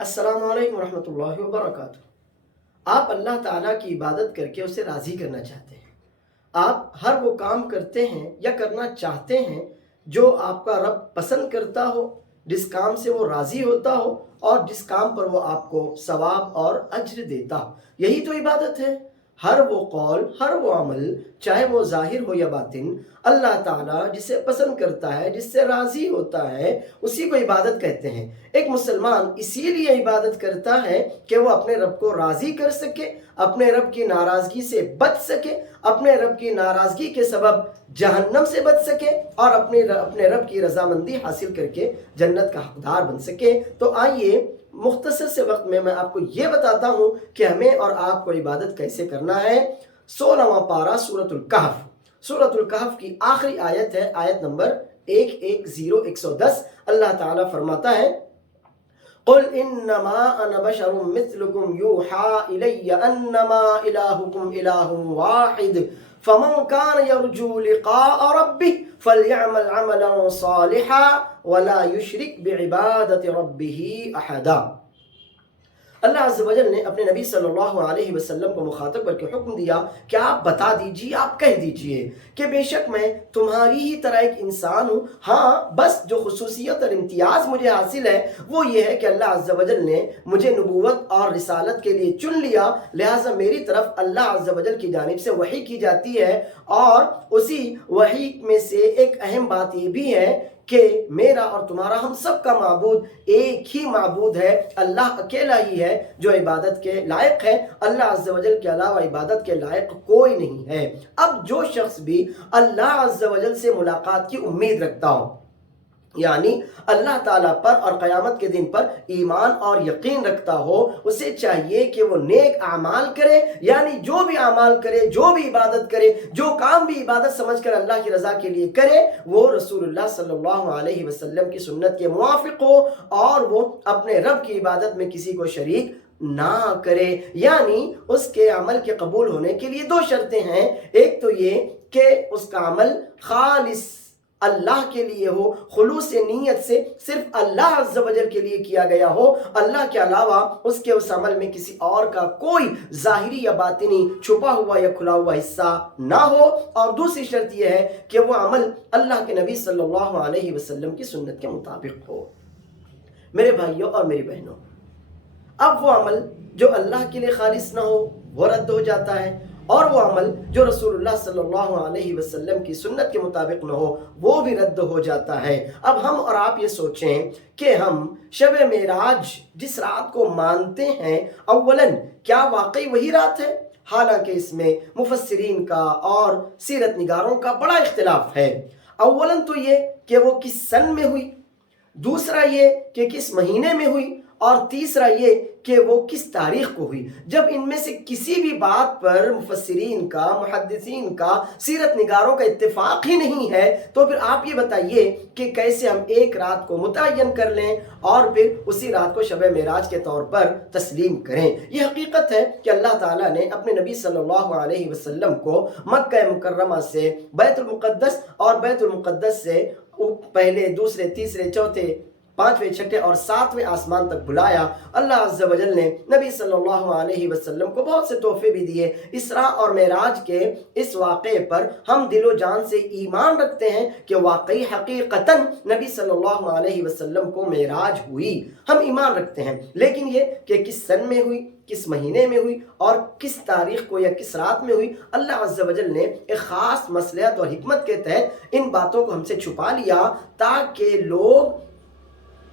अस्सलाम वालेकुम रहमतुल्लाहि व बरकातुहू। आप अल्लाह ताला की इबादत करके उसे राज़ी करना चाहते हैं। आप हर वो काम करते हैं या करना चाहते हैं जो आपका रब पसंद करता हो, जिस काम से वो राज़ी होता हो और जिस काम पर वो आपको सवाब और अज्र देता हो। यही तो इबादत है। हर वो कौल, हर वो अमल, चाहे वो ज़ाहिर हो या बातिन, अल्लाह ताला जिसे पसंद करता है, जिससे राज़ी होता है, उसी को इबादत कहते हैं। एक मुसलमान इसीलिए इबादत करता है कि वो अपने रब को राज़ी कर सके, अपने रब की नाराज़गी से बच सके, अपने रब की नाराज़गी के सबब जहन्नम से बच सके और अपने रब की रज़ामंदी हासिल करके जन्नत का हकदार बन सके। तो आइए मुख्तसर से वक्त में मैं आपको ये बताता हूँ कि हमें और आपको इबादत कैसे करना है। 16वां पारा सूरतुल कहफ। सूरतुल कहफ की आखिरी आयत है, आयत नंबर 110 अल्लाह ताला फरमाता है, कुल इन्नमा अना बशरुम मिस्लुकुम यूहा इलैया अन्नमा इलाहुकुम इलाहुम वाहिद फमन कान यरजू लिक़ाअ रब्बिह फलयअमल अमलन सालिहा वला युशरिक बिइबादति रब्बिह अहदा। अल्लाह अज़्ज़ व जल ने अपने नबी सल्लल्लाहु अलैहि वसल्लम को मुखातब करके हुक्म दिया कि आप बता दीजिए, आप कह दीजिए कि बेशक मैं तुम्हारी ही तरह एक इंसान हूँ। हाँ, बस जो खुसूसियत और इम्तियाज़ मुझे हासिल है वो ये है कि अल्लाह अज़्ज़ व जल ने मुझे नबूवत और रिसालत के लिए चुन लिया, लिहाजा मेरी तरफ अल्लाह अज़्ज़ व जल की जानिब से वही की जाती है। और उसी वही में से एक अहम बात ये भी है कि मेरा और तुम्हारा, हम सब का माबूद एक ही माबूद है, अल्लाह अकेला ही है जो इबादत के लायक है। अल्लाह अज़्ज़ व जल के अलावा इबादत के लायक कोई नहीं है। अब जो शख्स भी अल्लाह अज़्ज़ व जल से मुलाकात की उम्मीद रखता हो, यानी अल्लाह ताला पर और क़यामत के दिन पर ईमान और यकीन रखता हो, उसे चाहिए कि वो नेक आमाल करे, यानी जो भी आमाल करे, जो भी इबादत करे, जो काम भी इबादत समझकर अल्लाह की रज़ा के लिए करे, वो रसूलुल्लाह सल्लल्लाहु अलैहि वसल्लम की सुन्नत के मुवाफ़िक़ हो और वो अपने रब की इबादत में किसी को शरीक ना करे। यानी उसके अमल के कबूल होने के लिए दो शर्तें हैं। एक तो ये कि उसका अमल खालिस अल्लाह के लिए हो, खुलूस नीयत से सिर्फ अल्लाह अज़्ज़ व जल के लिए किया गया हो, अल्लाह के अलावा उसके उस अमल में किसी और का कोई ज़ाहिरी या बातिनी छुपा हुआ या खुला हुआ हिस्सा ना हो। और दूसरी शर्त यह है कि वो अमल अल्लाह के नबी सल्लल्लाहु अलैहि वसल्लम की सुन्नत के मुताबिक हो। मेरे भाइयों और मेरी बहनों, अब वो अमल जो अल्लाह के लिए खालिस ना हो वो रद्द हो जाता है, और वो अमल जो रसूलुल्लाह सल्लल्लाहु अलैहि वसल्लम की सुन्नत के मुताबिक न हो वो भी रद्द हो जाता है। अब हम और आप ये सोचें कि हम शब मेराज जिस रात को मानते हैं, अव्वलन क्या वाकई वही रात है? हालांकि इसमें मुफस्सिरीन का और सीरत निगारों का बड़ा इख्तिलाफ है। अव्वलन तो ये कि वो किस सन में हुई, दूसरा ये कि किस महीने में हुई, और तीसरा ये कि वो किस तारीख को हुई। जब इनमें से किसी भी बात पर मुफस्सिरीन का, मुहद्दिसीन का, सीरत निगारों का इत्तिफाक ही नहीं है, तो फिर आप ये बताइए कि कैसे हम एक रात को मुतय्यन कर लें और फिर उसी रात को शब मेराज के तौर पर तस्लीम करें। ये हकीकत है कि अल्लाह ताला ने अपने नबी सल्लल्लाहु अलैहि वसल्लम को मक्का मुकर्रमा से बैतुल मुक़द्दस और बैतुल मुक़द्दस से पहले, दूसरे, तीसरे, चौथे, पांचवें, छठे और सातवें आसमान तक बुलाया। अल्लाह अज़्ज़ व जल ने नबी सल्लल्लाहु अलैहि वसल्लम को बहुत से तोहफे भी दिए। इसरा और मेराज के इस वाक़े पर हम दिलो जान से ईमान रखते हैं कि वाकई हकीकतन नबी सल्लल्लाहु अलैहि वसल्लम को मेराज हुई, हम ईमान रखते हैं। लेकिन ये कि किस सन में हुई, किस महीने में हुई और किस तारीख को या किस रात में हुई, अल्लाह अज़्ज़ व जल ने एक ख़ास मसलहत और हिकमत के तहत इन बातों को हमसे छुपा लिया ताकि लोग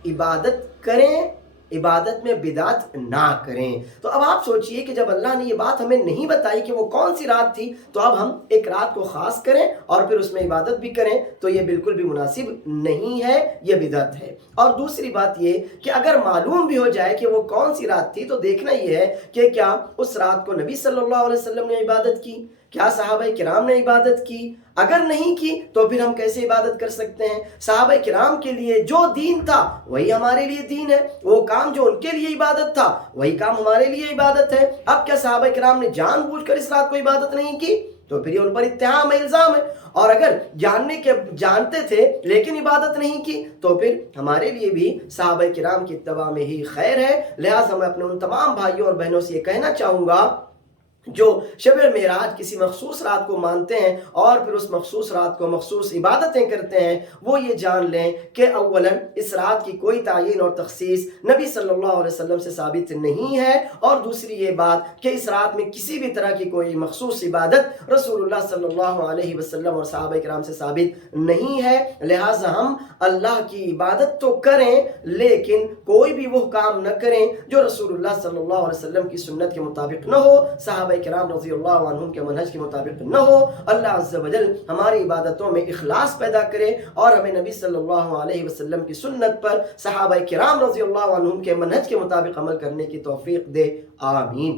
इबादत करें, इबादत में बिदात ना करें। तो अब आप सोचिए कि जब अल्लाह ने ये बात हमें नहीं बताई कि वो कौन सी रात थी, तो अब हम एक रात को ख़ास करें और फिर उसमें इबादत भी करें, तो ये बिल्कुल भी मुनासिब नहीं है, ये बिदात है। और दूसरी बात ये कि अगर मालूम भी हो जाए कि वो कौन सी रात थी, तो देखना ये है कि क्या उस रात को नबी सल्लल्लाहु अलैहि वसल्लम ने इबादत की, क्या सहाबाए किराम ने इबादत की? अगर नहीं की तो फिर हम कैसे इबादत कर सकते हैं? सहाबाए किराम के लिए जो दीन था वही हमारे लिए दीन है, वो काम जो उनके लिए इबादत था वही काम हमारे लिए इबादत है। अब क्या सहाबाए किराम ने जानबूझकर इस रात को इबादत नहीं की? تو پھر یہ ان پر اتہام ہے، الزام ہے۔ اور اگر جانتے تھے لیکن عبادت نہیں کی تو پھر ہمارے لیے بھی صحابہ کرام کی اتباع میں ہی خیر ہے۔ لہٰذا میں اپنے ان تمام بھائیوں اور بہنوں سے یہ کہنا چاہوں گا جو شب معراج کسی مخصوص رات کو مانتے ہیں اور پھر اس مخصوص رات کو مخصوص عبادتیں کرتے ہیں، وہ یہ جان لیں کہ اولا اس رات کی کوئی تعین اور تخصیص نبی صلی اللہ علیہ وسلم سے ثابت نہیں ہے، اور دوسری یہ بات کہ اس رات میں کسی بھی طرح کی کوئی مخصوص عبادت رسول اللہ صلی اللہ علیہ وسلم اور صحابہ کرام سے ثابت نہیں ہے۔ لہٰذا ہم اللہ کی عبادت تو کریں لیکن کوئی بھی وہ کام نہ کریں جو رسول اللہ صلی اللہ علیہ وسلم کی سنت کے مطابق نہ ہو، صحابہ کرام رضی اللہ عنہم کے منہج کے مطابق نہ ہو۔ اللہ عز و جل ہماری عبادتوں میں اخلاص پیدا کرے اور ہمیں نبی صلی اللہ علیہ وسلم کی سنت پر صحابہ کرام رضی اللہ عنہم کے منہج کے مطابق عمل کرنے کی توفیق دے، آمین۔